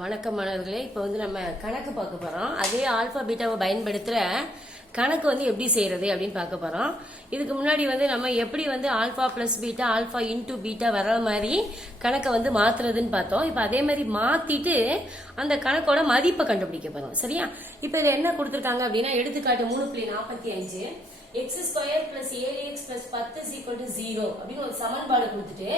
வணக்கம் மாணவர்களே. இப்போ நம்ம கணக்கு பார்க்க போறோம். அதே ஆல்பா பீட்டாவை பயன்படுத்துற கணக்கு எப்படி எப்படி அப்படின்னு பார்க்க போறோம். இதுக்கு முன்னாடி நம்ம எப்படி alpha plus beta alpha into beta வர மாதிரி கணக்கை மாத்துறதுன்னு பார்த்தோம். இப்போ அதே மாதிரி மாத்திட்டு அந்த கணக்கோட மதிப்பை கண்டுபிடிக்க போறோம். சரியா? இப்போ இதுல என்ன கொடுத்துருக்காங்க அப்படின்னா, எடுத்துக்காட்டு 3.45 x square plus 7x plus 10 0 அப்படின்னு ஒரு சமன்பாடு கொடுத்துட்டு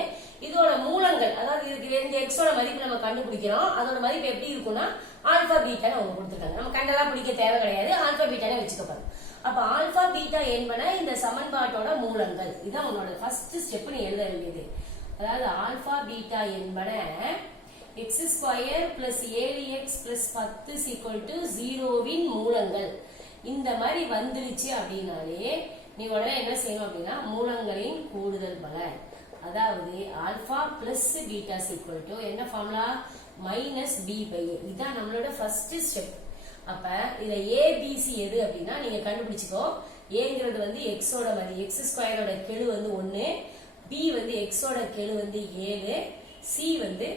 இதோட மூலங்கள், அதாவது இதுக்கு இந்த எக்ஸோட மதிப்பு நம்ம கண்டுபிடிக்கிறோம். அதோட மதிப்பு எப்படி இருக்கும்னா ஆல்பா பீட்டான்னு அவங்க கொடுத்துருக்காங்க. நம்ம கண்டெல்லாம் பிடிக்க தேவை கிடையாது, ஆல்பா பீட்டானே வச்சுக்கப்பாங்க. அப்ப ஆல்பா பீட்டா என்பன இந்த சமன்பாட்டோட மூலங்கள். இதுதான் உன்னோட ஃபர்ஸ்ட் ஸ்டெப் நீ எழுத வேண்டியது. அதாவது ஆல்பா பீட்டா என்பன X square plus 7x plus 10 0 மூலங்கள். இந்த மாதிரி வந்துருச்சு அப்படின்னாலே நீ உடனே என்ன செய்யணும் அப்படின்னா, மூலங்களின் கூடுதல் பலன், அதாவது ஆல்பா பிளஸ் பீட்டா என்ன ஃபார்முலா, மைனஸ் பி பை ஏ. இதுதான் நம்மளோட ஃபர்ஸ்ட் ஸ்டெப். அப்ப இதுல ஏபிசி எது அப்படின்னா நீங்க கண்டுபிடிச்சுக்கோ. ஏங்கிறது எக்ஸோட மதிப்பு, எக்ஸ் ஸ்கொயரோட கெழு 1, பி எக்ஸோட கெழு 7, சி 10.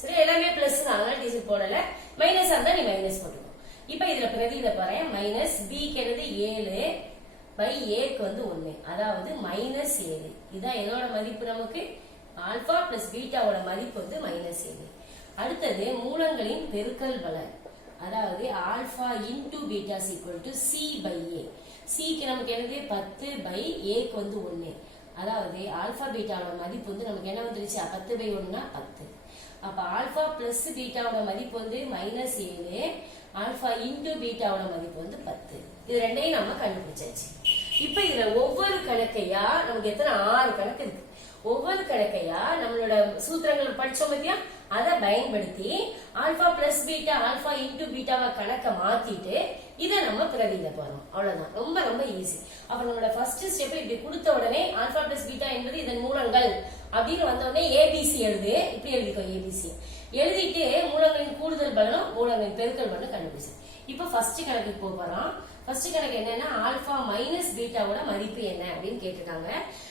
சரி, எல்லாமே பிளஸ் தான், அதனால டிஜிட் போடல. மைனஸ் இருந்தா நீ மைனஸ் போட்டுக்கோ. இப்ப இதுல பிரதியிட போறேன். மைனஸ் பி க்கு 7 பை ஏக்கு 1, அதாவது மைனஸ் 7. இதான் எதோட மதிப்பு, நமக்கு ஆல்பா பிளஸ் பீட்டாவோட மதிப்பு மைனஸ் 7. அடுத்தது மூலங்களின் பெருக்கல் பலன், அதாவது alpha into beta C by A. சிக்கு நமக்கு 10 பை ஏக்கு 1, அதாவது ஆல்பா பீட்டாவோட மதிப்பு நமக்கு என்ன வந்துருச்சு, 10 பை 1னா 10. அப்ப ஆல்பா பிளஸ் பீட்டாவோட மதிப்பு மைனஸ் 7, ஆல்பா இன்டூ பீட்டாவோட மதிப்பு 10. இது ரெண்டையும் நம்ம கண்டுபிடிச்சாச்சு. இப்ப இதுல ஒவ்வொரு கணக்கையா நமக்கு எத்தனை 6 கணக்கு இருக்கு. ஒவ்வொரு கணக்கையா நம்மளோட சூத்திரங்கள் படிச்சோம் பத்தியா, அதை பயன்படுத்தி alpha plus beta alpha into பீட்டாவை கணக்கை மாத்திட்டு இதை நம்ம பிரதியிட போறோம். அவ்வளவுதான், ரொம்ப ரொம்ப ஈஸி. அப்ப நம்மளோட ஃபர்ஸ்ட் ஸ்டெப் இப்படி கொடுத்த உடனே ஆல்பா பிளஸ் பீட்டா என்பது இதன் மூலங்கள் அப்படின்னு வந்த உடனே ஏபிசி எழுது. இப்படி எழுதிக்கோ, ஏபிசி எழுதிட்டு மூலங்களின் கூடுதல் பலனும் மூலங்களின் பெருக்கல் பலனும் கண்டுபிடிச்சு. இப்ப ஃபர்ஸ்ட் கணக்குக்கு போறோம். ஃபர்ஸ்ட் கணக்கு என்னன்னா, ஆல்பா மைனஸ் பீட்டாவோட மதிப்பு என்ன அப்படின்னு கேட்டிருக்காங்க.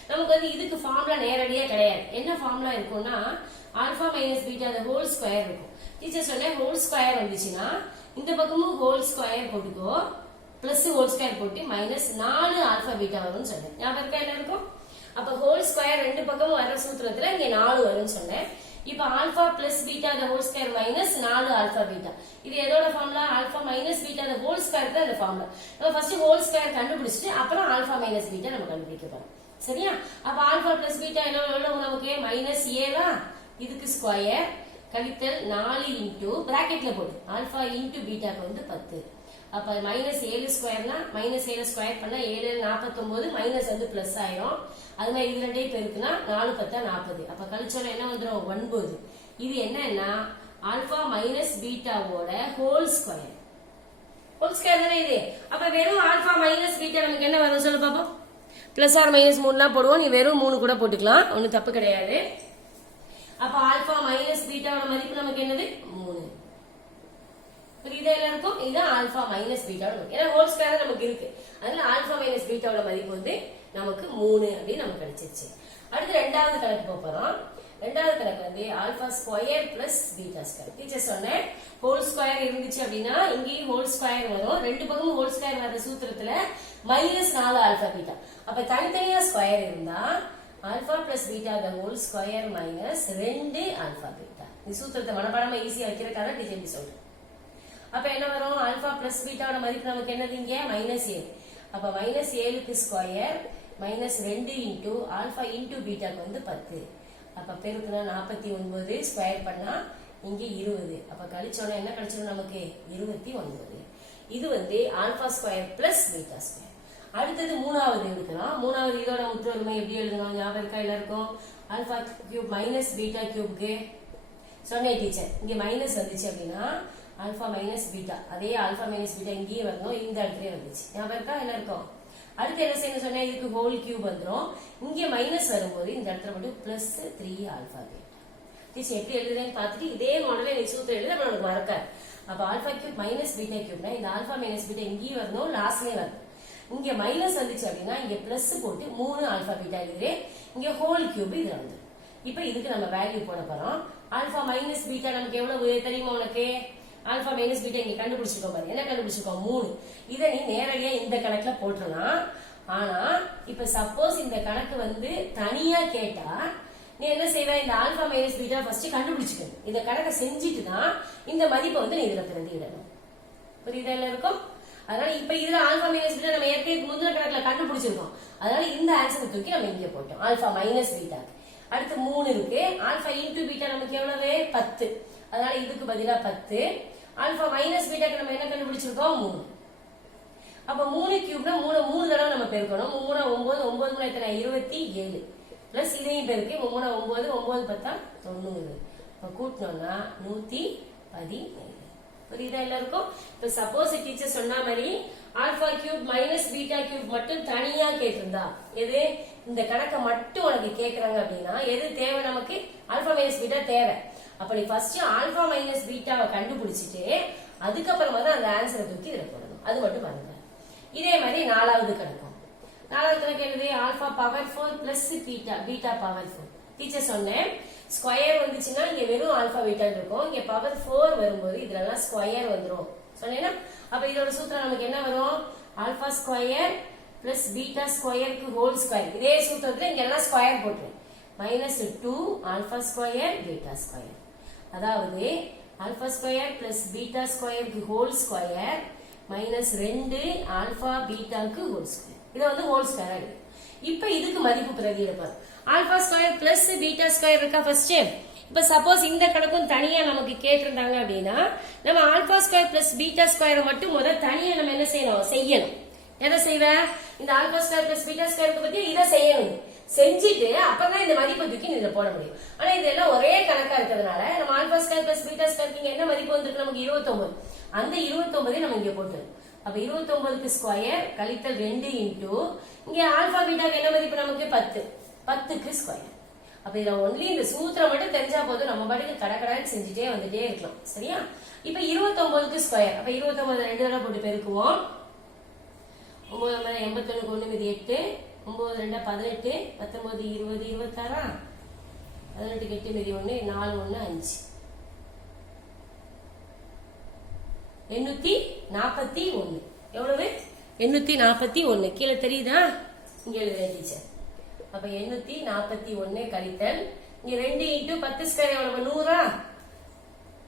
நமக்கு இதுக்கு ஃபார்முலா நேரடியா கிடையாது. என்ன ஃபார்முலா இருக்கும்னா, alpha minus beta whole square இருக்கும். டீச்சர் சொன்ன ஹோல் ஸ்கொயர் வந்துச்சுன்னா இந்த பக்கமும் ஹோல் ஸ்கொயர் போட்டுக்கோ, பிளஸ் ஹோல் ஸ்கொயர் போட்டு மைனஸ் 4 ஆல்பா பீட்டா வரும்னு சொன்னேன். ஞாபகம் இருக்கா எல்லாருக்கும்? அப்ப ஹோல் ஸ்கொயர் ரெண்டு பக்கமும் வர சூத்திரத்துல இங்க 4 வரும்னு சொன்னேன். இப்ப alpha plus beta whole square minus 4 alpha beta. இது எதோட formula, alpha minus beta whole square தான் இந்த ஃபார்முலா. நம்ம ஃபர்ஸ்ட் ஹோல் ஸ்கொயர் கண்டுபிடிச்சிட்டு அப்புறம் ஆல்பா மைனஸ் பீட்டா நம்ம கண்டுபிடிக்க போறோம். சரியா? அப்ப ஆல்பா பிளஸ் பீட்டா எவ்வளவு நமக்கு, மைனஸ் ஏவா, இதுக்கு ஸ்கொயர் கழித்தல் 4 இன்டூ பிராக்கெட்ல போடு ஆல்பா இன்டூ பீட்டாக்கு 10. அப்ப மைனஸ் 7 ஸ்கொயர்னா மைனஸ் 7 ஸ்கொயர் பண்ணா 7 49, மைனஸ் பிளஸ் ஆயிரும். அது மாதிரி இது ரெண்டையும் பெருக்குனா 4 10 40. அப்ப கழிச்சோட என்ன வந்துடும், 9. இது என்னன்னா ஆல்பா மைனஸ் பீட்டாவோட ஹோல் ஸ்கொயர். ஹோல் ஸ்கொயர் தானே இது. அப்ப வெறும் ஆல்பா மைனஸ் பீட்டா நமக்கு என்ன வரும் சொல்லு பாப்போம். பிளஸ் ஆர் மைனஸ் 3 போடுவோம். நீ வெறும் 3 கூட போட்டுக்கலாம், ஒன்னும் தப்பு கிடையாது. அப்ப ஆல்பா மைனஸ் பீட்டாவோட மதிப்பு நமக்கு என்னது, 3. புரியுதா எல்லாருக்கும்? இதுதான் ஆல்பா மைனஸ் பீட்டாவோட மதிப்பு. ஏன்னா ஹோல் ஸ்கொயர் நமக்கு இருக்கு, அதனால ஆல்பா மைனஸ் பீட்டாவோட மதிப்பு நமக்கு 3 அப்படின்னு நமக்கு கிடைச்சிருச்சு. அடுத்து ரெண்டாவது கணக்கு போறோம். ரெண்டாவது கணக்கு alpha square plus beta square. Teacher சொன்னேன் ஹோல் ஸ்கொயர் இருந்துச்சு அப்படின்னா இங்கேயும் ஹோல் ஸ்கொயர் வரும். ரெண்டு பக்கமும் ஹோல் ஸ்கொயர் வர சூத்திரத்துல மைனஸ் 4 ஆல்பா பீட்டா. அப்ப தனித்தனியா ஸ்கொயர் இருந்தா alpha plus beta whole square minus 2 alpha beta. இந்த சூத்திரத்தை மனப்பாடமா ஈஸியா வைக்கிறதுக்காக டீச்சர் சொல்றேன். அப்ப என்ன வரும், ஆல்பா பிளஸ் பீட்டாவோட மதிப்பு நமக்கு என்னது, இங்க மைனஸ் 7. அப்ப மைனஸ் 7க்கு square minus 2 into alpha into பீட்டாக்கு 10. அப்ப பெருக்குனா 49, ஸ்கொயர் பண்ணா இங்க 20. அப்ப கழிச்சோட என்ன கிடைச்சிடும் நமக்கு, 29. இது alpha square plus beta square. அடுத்தது மூணாவது எடுக்கலாம். மூணாவது இதோட முற்றுவருமை எப்படி எழுதணும், ஞாபகம் இருக்கா எல்லாருக்கும்? ஆல்பா கியூப் மைனஸ் பீட்டா கியூப்க்கு சொன்னேன் டீச்சர். இங்க மைனஸ் வந்துச்சு அப்படின்னா ஆல்பா மைனஸ் பீட்டா, அதே ஆல்பா மைனஸ் பீட்டா இங்கேயே வரணும், இந்த இடத்துல வந்துச்சு. ஞாபகம் இருக்கா எல்லாருக்கும்? அடுத்து என்ன செய்யணும் சொன்னா, இதுக்கு ஹோல் கியூப் வந்துடும். இங்க மைனஸ் வரும்போது இந்த இடத்துல மட்டும் பிளஸ் 3 ஆல்பா பீட்டா. டீச்சர் எப்படி எழுதுறேன்னு பார்த்துட்டு இதே மாடல நீ சூத்திரம் எழுத நமக்கு மறக்காது. அப்ப ஆல்பா கியூப் மைனஸ் பீட்டா கியூப்னா இந்த ஆல்பா மைனஸ் பீட்டா இங்கேயும் வரணும், லாஸ்ட்லயே வரணும். இங்க மைனஸ் வந்துச்சு அப்படின்னா இங்க பிளஸ் போட்டு 3 ஆல்பா பீட்டா எழுதுறேன். இங்க ஹோல் கியூப் இதுல வந்துடும். இப்ப இதுக்கு நம்ம வேல்யூ போட போறோம். ஆல்பா மைனஸ் பீட்டா நமக்கு எவ்வளவு தெரியுமா உனக்கு? ஆல்பா மைனஸ் பீட்டா இங்க கண்டுபிடிச்சிருக்கோம் பாரு. என்ன கண்டுபிடிச்சிருக்கோம்? 3. இதை நீ நேரடியா இந்த கணக்குல போட்டுடலாம். ஆனா இப்ப சப்போஸ் இந்த கணக்கு வந்து தனியா கேட்டா நீ என்ன செய்வ? இந்த ஆல்பா மைனஸ் பீட்டா ஃபர்ஸ்ட் கண்டுபிடிச்சுக்கணும். இந்த கணக்கை செஞ்சுட்டு தான் இந்த மதிப்பை வந்து நீ இதுல பிரதியிடணும். புரியுதா எல்லாருக்கும்? அதனால இப்ப இதுல ஆல்பா மைனஸ் பீட்டா நம்ம ஏற்கனவே முந்தின கணக்குல கண்டுபிடிச்சிருக்கோம். அதனால இந்த ஆன்சரை தூக்கி நம்ம இங்க போட்டோம். Alpha minus beta. அடுத்து 3 இருக்கு. ஆல்பா இன்டு பீட்டா நமக்கு எவ்வளவு? 10. அதனால இதுக்கு பதிலா 10. ஆல்பா மைனஸ் பீட்டாக்கு நம்ம என்ன கண்டுபிடிச்சிருக்கோம்? 3. அப்ப 3 கியூப்னா 3 தடவை நம்ம பெருக்கணும். 3 9 9 3 எத்தனை? 27 பிளஸ் இதையும் பெருக்கு 3 9 9 10 90. இப்ப கூட்டணும்னா 117. புரியுதா எல்லாருக்கும்? இப்ப சப்போஸ் டீச்சர் சொன்ன மாதிரி alpha cube minus beta cube மட்டும் தனியா கேட்டிருந்தா, எது இந்த கணக்கை மட்டும் உனக்கு கேக்குறாங்க அப்படின்னா எது தேவை நமக்கு? ஆல்பா மைனஸ் பீட்டா தேவை. அப்ப நீ ஃபர்ஸ்ட் ஆல்பா மைனஸ் பீட்டாவை கண்டுபிடிச்சிட்டு அதுக்கப்புறமா தான் அந்த ஆன்சரை தூக்கி இதுல போடணும். அது மட்டும் பாருங்க. இதே மாதிரி 4வது கணக்கும். 4வது கணக்கு என்னது? Alpha power 4 plus beta beta power 4. Teacher சொன்னேன் ஸ்கொயர் வந்துச்சுன்னா இங்க வெறும் ஆல்பா பீட்டா இருக்கும். இங்க பவர் 4 வரும்போது இதுல ஸ்கொயர் வந்துரும் சொன்னேன்னா. அப்ப இதோட சூத்திரம் நமக்கு என்ன வரும்? ஆல்பா ஸ்கொயர் பிளஸ் பீட்டா ஸ்கொயருக்கு ஹோல் ஸ்கொயர். இதே சூத்திரத்துல இங்க எல்லாம் ஸ்கொயர் போட்டு minus 2 alpha square beta square. அதாவது ஆல்பா ஸ்கொயர் பிளஸ் பீட்டா ஸ்கொயருக்கு ஹோல் ஸ்கொயர் மைனஸ் 2 ஆல்பா பீட்டாக்கு ஹோல் ஸ்கொயர். இதை வந்து ஹோல் ஸ்கொயர் ஆயிடுது. இப்ப இதுக்கு மதிப்பு பிரதியிடப்பாரு. Alpha square plus beta square இருக்கா ஃபர்ஸ்ட். இப்ப சப்போஸ் இந்த கணக்கும் தனியா நமக்கு கேட்டிருந்தாங்க அப்படின்னா நம்ம ஆல்பா ஸ்கொயர் பிளஸ் பீட்டா ஸ்கொயரை மட்டும் முதல் தனியா நம்ம என்ன செய்யணும்? எதை செய்வ? இந்த ஆல்பா ஸ்கொயர் பிளஸ் பீட்டா ஸ்கொயருக்கு பத்தி இதை செய்யணும். செஞ்சுட்டு அப்பதான் இந்த மதிப்பு தூக்கி இதுல போட முடியும். ஆனா இதெல்லாம் ஒரே கணக்கா இருக்கிறதுனால நம்ம ஆல்பா ஸ்கொயர் பிளஸ் பீட்டா ஸ்கொயருக்கு என்ன மதிப்பு வந்திருக்கு? நமக்கு 29. அந்த 29 நம்ம இங்க போட்டு அப்ப 29க்கு ஸ்கொயர் கழித்தல் 2 இன்டூ இங்க ஆல்பா பீட்டாக்கு என்ன மதிப்பு? நமக்கு 10. 10க்கு ஸ்கொயர். அப்ப இதுல ஒன்லி இந்த சூத்திரம் மட்டும் தெரிஞ்சா போதும். நம்ம பாட்டுக்கு கடகடான்னு செஞ்சுட்டே வந்துட்டே இருக்கலாம். சரியா? இப்ப 29க்கு ஸ்கொயர். அப்ப 29 2 தடவை போட்டு பெருக்குவோம். 9 81 1 மீதி 8 9 2 18 19 20 26 18 8 மீதி 1 4 1 5 841. எவ்வளவு? 841. கீழே தெரியுதா? இங்க எழுதுறேன் டீச்சர். அப்ப 841 கழித்தல் இங்க 2 இன்டூ 10 ஸ்கொயர் எவ்வளவு? 100.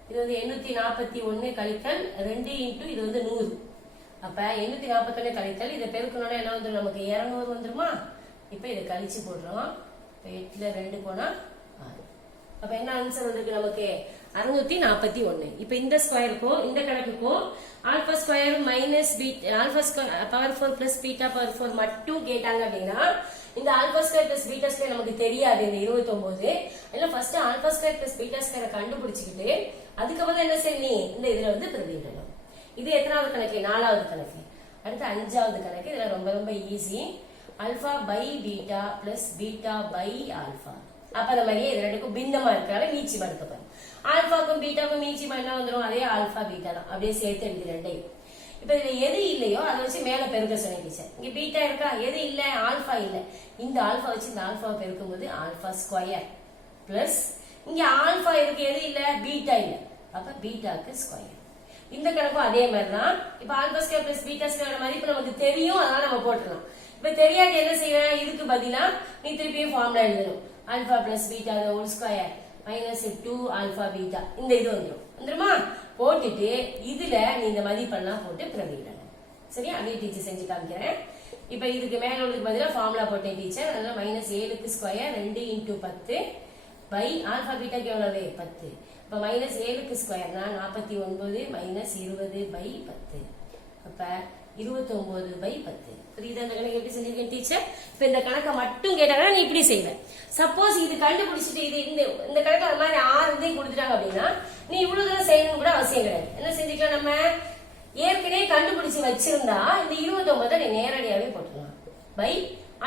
இது வந்து 841 கழித்தல் 2 இன்டூ இது வந்து 100. அப்ப 841 கழித்தல் இதை பெருக்கணும்னா என்ன வந்துடும்? நமக்கு 200 வந்துருமா? இப்ப இதை கழிச்சு போடுறோம். 8ல 2 போனா 6. அப்ப என்ன ஆன்சர் வந்திருக்கு நமக்கு? 641. இப்ப இந்த ஸ்கொயருக்கும் இந்த கணக்குக்கும் alpha square minus alpha square power 4 plus beta power 4 மட்டும் கேட்டாங்க அப்படின்னா இந்த alpha square plus beta square நமக்கு தெரியாது. இந்த 29 இல்ல first alpha square plus beta ஸ்கொயரை கண்டுபிடிச்சுக்கிட்டு அதுக்கப்புறம் என்ன செய்யணும்? இந்த இதுல வந்து பிரதியிடணும். இது எத்தனாவது கணக்கு? 4வது கணக்கு. அடுத்து 5வது கணக்கு. இதுல ரொம்ப ரொம்ப easy. Alpha by beta plus beta by alpha. அப்ப அந்த மாதிரியே இது ரெண்டுக்கும் பின்னமா இருக்கிறால மீச்சிமா எடுக்கப்படும். ஆல்பாக்கும் பீட்டாக்கும் மீச்சிமா என்ன வந்துடும்? அதே ஆல்பா பீட்டா தான். அப்படியே சேர்த்து எழுதி ரெண்டையும். இப்ப இதுல எது இல்லையோ அதை வச்சு மேல பெருக்க சொன்னேன் டீச்சர். இங்க பீட்டா இருக்கா? எது இல்ல? ஆல்பா இல்ல. இந்த ஆல்பா வச்சு இந்த ஆல்பா பெருக்கும் போது ஆல்பா ஸ்கொயர் பிளஸ் இங்க ஆல்பா இருக்கு, எது இல்ல? பீட்டா இல்ல. அப்ப பீட்டாக்கு ஸ்கொயர். இந்த கணக்கும் அதே மாதிரிதான். இப்ப alpha square plus beta square மதிப்பு நமக்கு தெரியும், அதனால நம்ம போட்டுக்கலாம். இப்ப தெரியாது என்ன செய்வேன்? இதுக்கு பதிலா நீ திருப்பியும் ஃபார்முலா எழுதணும். Alpha plus beta whole square minus 2 alpha beta. இந்த இது வந்துருமா? போட்டுட்டு இதுல நீ இந்த மதிப்பெல்லாம் போட்டு பிரதியிடணும். சரியா? அதே டீச்சர் செஞ்சு காமிக்கிறேன். இப்ப இதுக்கு மேல உள்ளதுக்கு பதிலா ஃபார்முலா போட்டேன் டீச்சர். அதனால மைனஸ் 7க்கு ஸ்கொயர் 2 இன்டூ 10 பை ஆல்பா பீட்டாக்கு எவ்வளவு? 10. இப்ப மைனஸ் 7க்கு ஸ்கொயர்னா 49 மைனஸ் 20 பை 10. அப்ப 29 பை 10. புரியுதா? இந்த கணக்கு எப்படி செஞ்சிருக்கேன் டீச்சர்? இப்ப இந்த கணக்கை மட்டும் கேட்டாங்கன்னா நீ இப்படி செய்வேன். சப்போஸ் இது கண்டுபிடிச்சிட்டு இது இந்த கணக்கு அந்த மாதிரி 6 இதையும் கொடுத்துட்டாங்க அப்படின்னா நீ இவ்வளவு தூரம் செய்யணும் கூட அவசியம் கிடையாது. என்ன செஞ்சுக்கலாம்? நம்ம ஏற்கனவே கண்டுபிடிச்சு வச்சிருந்தா இந்த 29 நீ நேரடியாவே போட்டுக்கலாம். பை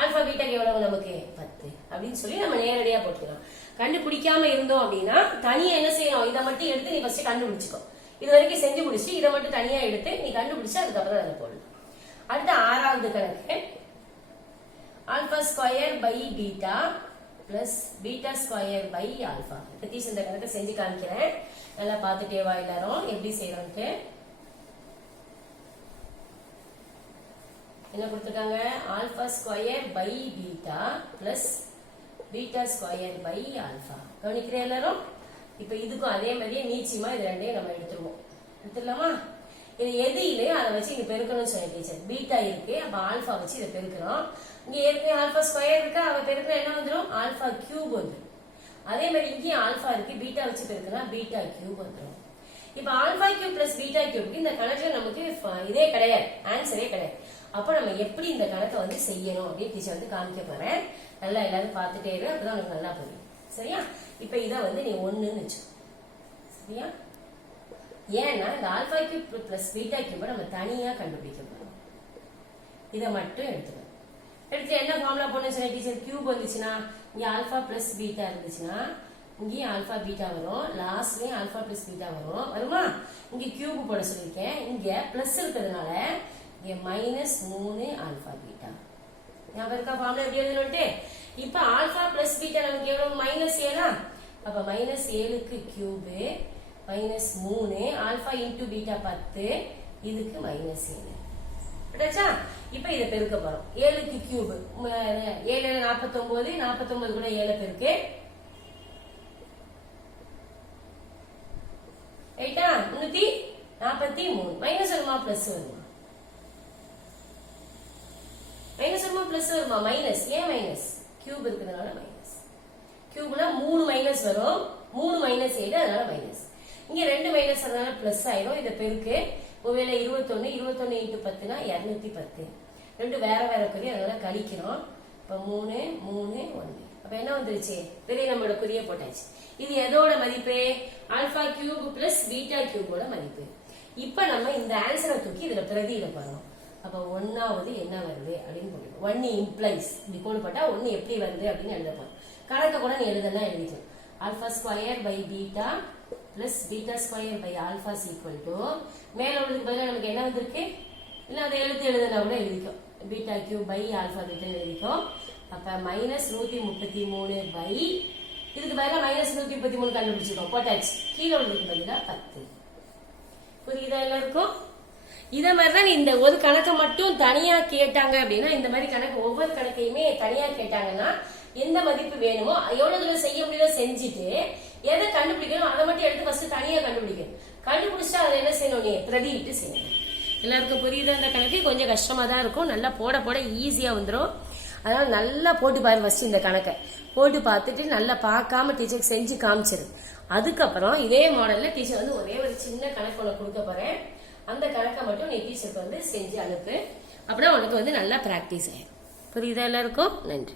ஆல்பா பீட்டாக்கு எவ்வளவு? நமக்கு 10 அப்படின்னு சொல்லி நம்ம நேரடியா போட்டுக்கலாம். கண்டுபிடிக்காம இருந்தோம் அப்படின்னா தனியா என்ன செய்யணும்? இதை மட்டும் எடுத்து நீ ஃபர்ஸ்ட் கண்டுபிடிச்சுக்கோ. இது வரைக்கும் செஞ்சு முடிச்சு இதை மட்டும் தனியா எடுத்து நீ கண்டுபிடிச்சு அதுக்கப்புறம் அதை போடணும். அடுத்து 6வது கணக்கு. Alpha square by beta plus beta square by alpha. Teacher இந்த கணக்கை செஞ்சு காமிக்கிறேன், நல்லா பார்த்துட்டே வா எல்லாரும் எப்படி செய்யறோம்ட்டு. என்ன கொடுத்துருக்காங்க? Alpha square by beta plus beta square by alpha. கவனிக்கிறேன் எல்லாரும். இப்ப இதுக்கும் அதே மாதிரியே நீச்சியமா இது ரெண்டையும் நம்ம எடுத்துருவோம். எடுத்துடலாமா? இது எது இல்லையோ அதை வச்சு இங்க பெருக்கணும்னு சொன்ன டீச்சர். பீட்டா இருக்கு, அப்ப ஆல்பா வச்சு இதை பெருக்கிறோம். இங்க ஏற்கனவே ஆல்பா ஸ்கொயர் இருக்கு, அவ பெருக்கிற என்ன வந்துடும்? ஆல்பா கியூப் வந்துடும். அதே மாதிரி இங்கேயும் ஆல்பா இருக்கு, பீட்டா வச்சு பெருக்கினா பீட்டா கியூப் வந்துடும். இப்ப alpha cube plus beta cube இந்த கணக்குல நமக்கு இதே கிடையாது, ஆன்சரே கிடையாது. அப்ப நம்ம எப்படி இந்த கணக்கை வந்து செய்யணும் அப்படின்னு டீச்சர் வந்து காமிக்க போறேன். நல்லா எல்லாரும் பார்த்துட்டே இரு, அப்பதான் உனக்கு நல்லா புரியும். சரியா? இப்ப இதை வந்து நீ 1ன்னு வச்சு. சரியா? ஏன்னா இந்த ஆல்பா கியூப் பிளஸ் பீட்டா கியூபை நம்ம தனியா கண்டுபிடிக்க போறோம். இதை மட்டும் எடுத்துக்கணும். எடுத்து என்ன ஃபார்முலா போடணும்னு சொன்ன டீச்சர்? கியூப் வந்துச்சுன்னா இங்க ஆல்பா பிளஸ் பீட்டா இருந்துச்சுன்னா இங்கேயும் ஆல்பா பீட்டா வரும், லாஸ்ட்லயும் ஆல்பா பிளஸ் பீட்டா வரும். வருமா? இங்க கியூப் போட சொல்லியிருக்கேன், இங்க பிளஸ் இருக்கிறதுனால இங்க -3 ஆல்பா பீட்டா. ஞாபகம் இருக்கா ஃபார்முலா எப்படி எழுதணும்ட்டு? இப்ப ஆல்பா பிளஸ் பீட்டா நமக்கு எவ்வளவு? -7. அப்ப -7க்கு கியூப் -3 ஆல்பா இன்டு பீட்டா 10, இதுக்கு -7. புரியுதா? இப்ப இத பெருக்க போறோம். 7க்கு கியூப் 7 49, 49 கூட 7 பெருக்கு. ரைட்டா? 343 மைனஸ் வருமா பிளஸ் வருமா? மைனஸ் வருமா பிளஸ் வருமா? மைனஸ். ஏன் மைனஸ்? கியூப் இருக்கிறதுனால மைனஸ். கியூப்ல 3 மைனஸ் வரும், 3 மைனஸ் 7 அதனால மைனஸ். இங்க 2 மைனஸ் அதனால பிளஸ் ஆயிடும். இத பெருக்கு ஒருவேளை 21 21 இன்டு 10னா 210. ரெண்டு வேற வேற குறி, அதனால கழிக்கிறோம். இப்ப 3 3 1. அப்ப என்ன வந்துருச்சு? பெரிய நம்மளோட குறிய போட்டாச்சு. இது எதோட மதிப்பு? ஆல்பா கியூப் பிளஸ் பீட்டா கியூபோட மதிப்பு. இப்ப நம்ம இந்த ஆன்சரை தூக்கி இதுல பிரதியிட போறோம். அப்ப 1வது என்ன வருது அப்படின்னு போடுவோம். 1 இம்ப்ளைஸ் இப்படி கோடு போட்டா 1 எப்படி வருது அப்படின்னு எழுத போறோம். கணக்க கூட நீ எழுதலாம், எழுதிக்கலாம். Alpha square by beta plus beta square by alpha equal to மேல உள்ளதுக்கு பதிலாக நமக்கு என்ன வந்திருக்கு? இல்ல அதை எழுதுனா கூட எழுதிக்கும். Beta cube by alpha beta எழுதிக்கும். அப்ப -133 பை இதுக்கு பதிலாக -133 கண்டுபிடிச்சிருக்கோம், போட்டாச்சு. கீழே உள்ளதுக்கு பதிலாக 10. புரியுதா எல்லாருக்கும்? இத மாதிரிதான் இந்த ஒரு கணக்கை மட்டும் தனியா கேட்டாங்க அப்படின்னா, இந்த மாதிரி கணக்கு ஒவ்வொரு கணக்கையுமே தனியா கேட்டாங்கன்னா எந்த மதிப்பு வேணுமோ எவ்வளவு தூரம் செய்ய முடியுதோ செஞ்சுட்டு எதை கண்டுபிடிக்கணும் அதை மட்டும் எடுத்து ஃபர்ஸ்ட் தனியா கண்டுபிடிக்கணும். கண்டுபிடிச்சா அதை என்ன செய்யணும்? நீ பிரதிவிட்டு செய்யணும். எல்லாருக்கும் புரியுதா? இந்த கணக்கு கொஞ்சம் கஷ்டமா தான் இருக்கும், நல்லா போட போட ஈஸியா வந்துடும். அதனால நல்லா போட்டு பாரு. ஃபர்ஸ்ட் இந்த கணக்கை போட்டு பார்த்துட்டு நல்லா பார்க்காம டீச்சருக்கு செஞ்சு காமிச்சிரு. அதுக்கப்புறம் இதே மாடல்ல டீச்சர் வந்து ஒரே ஒரு சின்ன கணக்கு உனக்கு கொடுக்க போறேன். அந்த கணக்கை மட்டும் நீ டீச்சருக்கு வந்து செஞ்சு அனுப்பு. அப்படின்னா உனக்கு வந்து நல்லா பிராக்டிஸ் ஆயிடும். புரியுதா எல்லாருக்கும்? நன்றி.